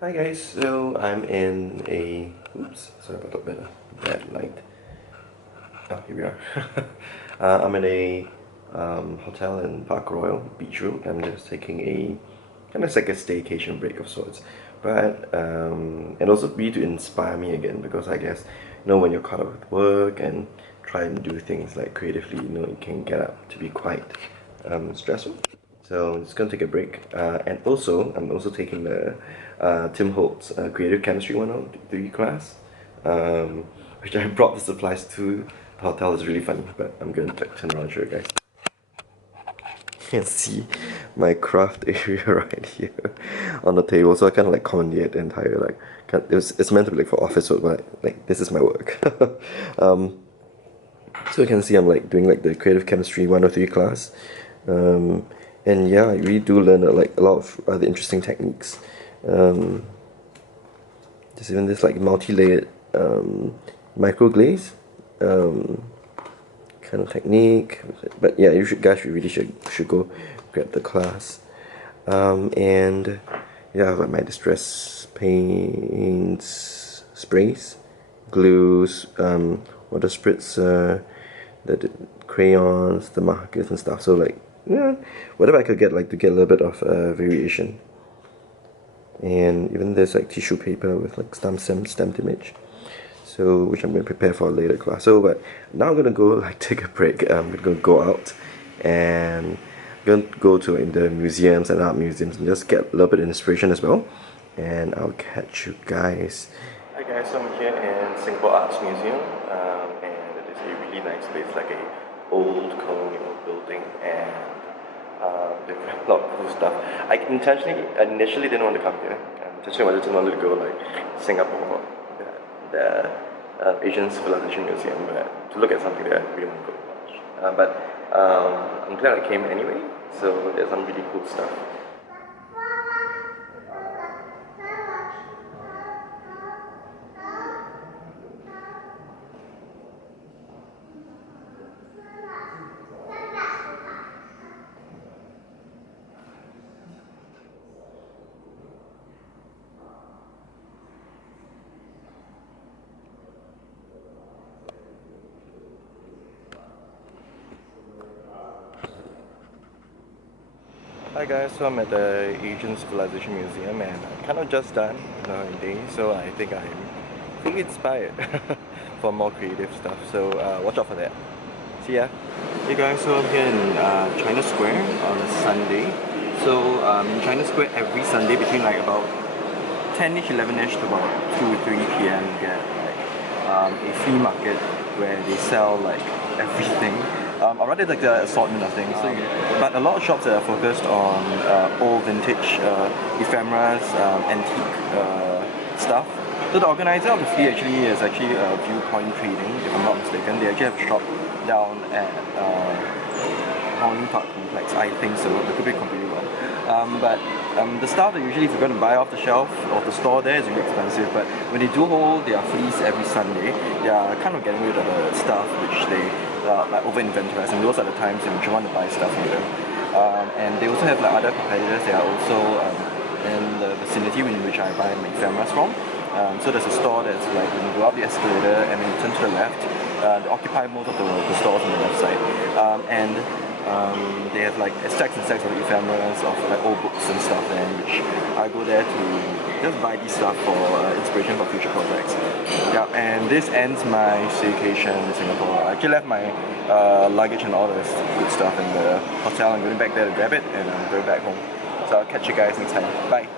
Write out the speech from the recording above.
Hi guys, so I'm in a, oops, sorry about the bad light. Oh, here we are. I'm in a hotel in Park Royal, Beach Road. I'm just taking a, kind of like a staycation break of sorts. But, and also be to inspire me again because I guess, when you're caught up with work and try and do things like creatively, it can get up to be quite stressful. So I'm just gonna take a break, and also I'm also taking the Tim Holtz Creative Chemistry 103 class, which I brought the supplies to the hotel. Is really funny, but I'm gonna turn around and show you guys. You can see my craft area right here on the table. So I kind of like commandeered the entire it's meant to be like for office work, but like this is my work. So you can see I'm like doing like the Creative Chemistry 103 class. And yeah, I really do learn like a lot of other interesting techniques. There's even this like multi-layered micro glaze kind of technique. But yeah, really should go grab the class. And yeah, I've got my distress paints, sprays, glues, water spritzer, the crayons, the markers and stuff. So like, yeah, whatever I could get, like to get a little bit of variation. And even there's like tissue paper with like stamped image. So which I'm going to prepare for a later class. So but now I'm gonna go like take a break. I'm gonna go out and I'm gonna go to in the museums and art museums and just get a little bit of inspiration as well. And I'll catch you guys. Hi guys, so I'm here in Singapore Arts Museum, and it is a really nice place, like a old colonial building, and they've got a lot of cool stuff. I initially didn't want to come here. Intentionally wanted to go like Singapore, the Asian Civilization Museum, but to look at something that we don't go much. But I'm glad I came anyway. So there's some really cool stuff. Hi guys, so I'm at the Asian Civilization Museum and I'm kind of just done a day, so I think I'm fully inspired for more creative stuff, so watch out for that. See ya! Hey guys, so I'm here in China Square on a Sunday. So in China Square every Sunday between like about 10ish, 11ish to about 2, 3 p.m. you get like a flea market where they sell like everything. Or rather like the assortment of things. But a lot of shops are focused on old vintage ephemeras, antique stuff. So the organizer of the flea actually is Viewpoint Trading, if I'm not mistaken. They actually have a shop down at Hong Park Complex, I think so. I could be completely wrong. But the stuff that usually if you're going to buy off the shelf of the store there is really expensive. But when they do hold their fleas every Sunday, they are kind of getting rid of the stuff which they like over inventorize, and those are the times in which you want to buy stuff from them. And they also have like other competitors that are also in the vicinity in which I buy my ephemeras from. So there's a store that's like when you go up the escalator and then you turn to the left, they occupy most of the stores on the left side. And they have like stacks and stacks of ephemeras of like old books and stuff there, which I go there to just buy these stuff for inspiration for future projects. Yeah, and this ends my staycation in Singapore. I actually left my luggage and all this good stuff in the hotel. I'm going back there to grab it and I'm going back home. So I'll catch you guys next time. Bye!